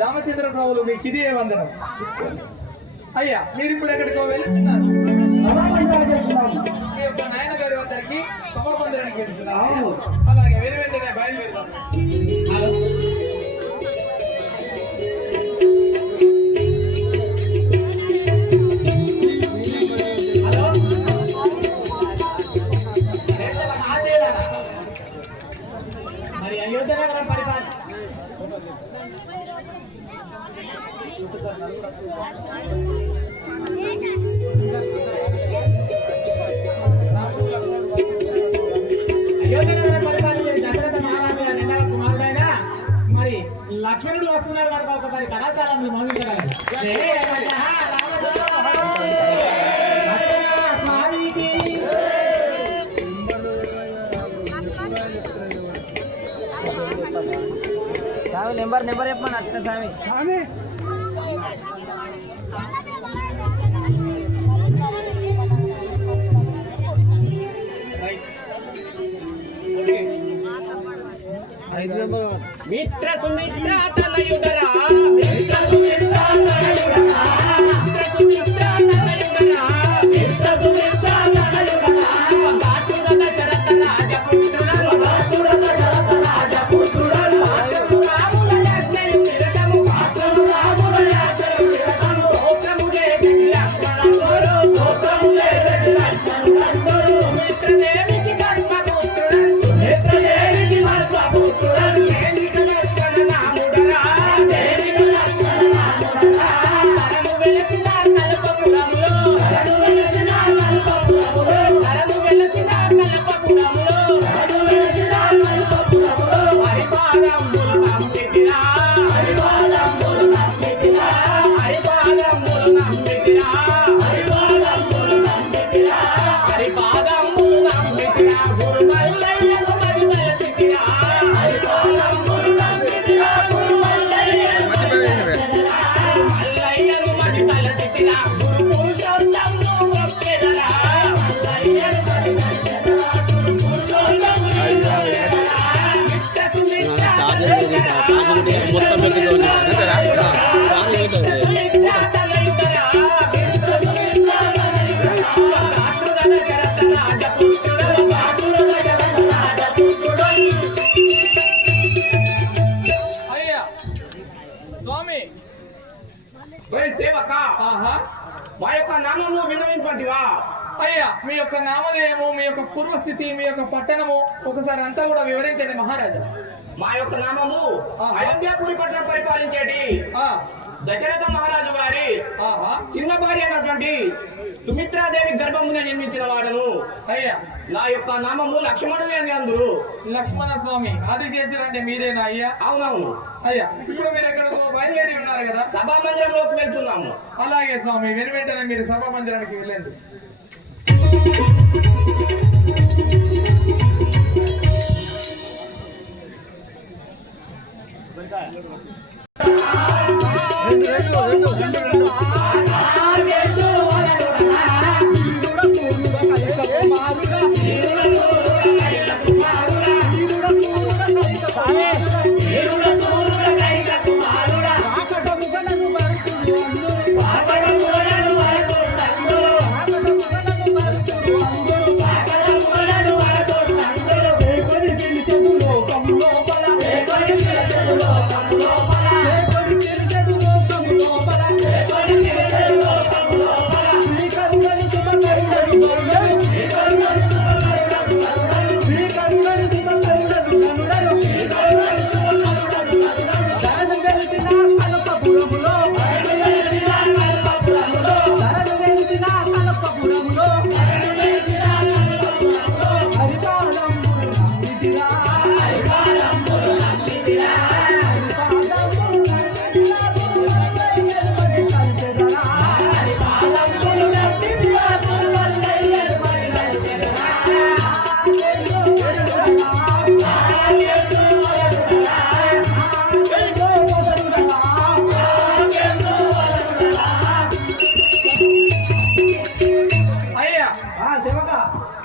రామచంద్ర ప్రభులు మీకు ఇదే వందనం. అయ్యా మీరు ఇప్పుడు ఎక్కడికో వెళ్తున్నారు? మీ యొక్క నాయన గారి వద్దరికి సభామందిరానికి వెళ్తున్నారు. అలాగే వెను వెంటనే బయలుదేరుతాం. మరి లక్ష్మణుడు వస్తున్నాడు కనుక ఒకసారి కళాశాల మోగించగలరు. నెంబర్ చెప్పమని అట్లా స్వామి. మిత్ర సుమిత్ర తనయుడరా మిత్ర సుమిత్ర తనయుడరా మిత్ర సుమిత్ర తనయుడరా మిత్ర సుమిత్ర తనయుడరా బాతురద శరత రాజపుత్రుడు బాతురద శరత రాజపుత్రుడు రాముల యాజ్ఞను నిరతము బాతురు రాముల యాజ్ఞను నిరతము గోత్రముదే లక్ష్మణుడు గోత్రముదే లక్ష్మణుడు మిత్రదేవికి కల్పపుత్రుడు మిత్రదేవికి కల్పపుత్రుడు మా యొక్క నామము వినవింపండివా? అయ్యా మీ యొక్క నామధేయము, మీ యొక్క పూర్వస్థితి, మీ యొక్క పట్టణము ఒకసారి అంతా కూడా వివరించండి మహారాజా. మా యొక్క నామము అయోధ్యాపురి పట్టణం పరిపాలించేటి దశరథ మహారాజు గారి చిన్న భార్య అయినటువంటి సుమిత్రాదేవి గర్భమున జన్మించిన వాడను. అయ్యా నా యొక్క నామము లక్ష్మణుని అని అందరు. లక్ష్మణ స్వామి ఆదిశేషుడు అంటే మీరేనా అయ్యా? అవునవును. అయ్యా ఇప్పుడు మీరు ఎక్కడికో బయలుదేరి ఉన్నారు కదా, సభా మందిరంలోకి వెళ్తున్నాము. అలాగే స్వామి వెంటనే మీరు సభా మందిరానికి వెళ్ళండి.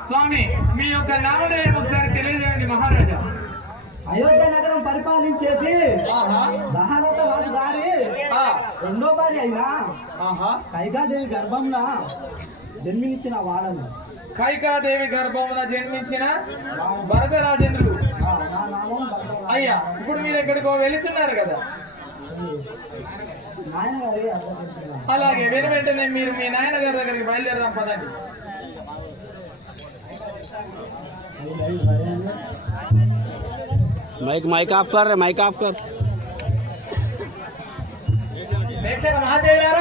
స్వామి మీ యొక్క నామధేయం ఒకసారి తెలియజేయండి మహారాజా. అయోధ్య నగరం పరిపాలించేది దహరథ రాజు గారి రెండో భార్య అయినా కైకాదేవి గర్భంన జన్మించిన వాడను. కైకాదేవి గర్భమున జన్మించిన భరత రాజేంద్రుడు. నా నామం భరతరాజు. అయ్యా ఇప్పుడు మీరు ఎక్కడికో వెళుతున్నారు కదా, నాయన గారి అర్థం. అలాగే వెంటనే మీరు మీ నాయన గారి దగ్గరికి బయలుదేరదాం పదండి. माइक ऑफ कर रहे, माइक ऑफ कर। ప్రేక్షక మహాదేవులారా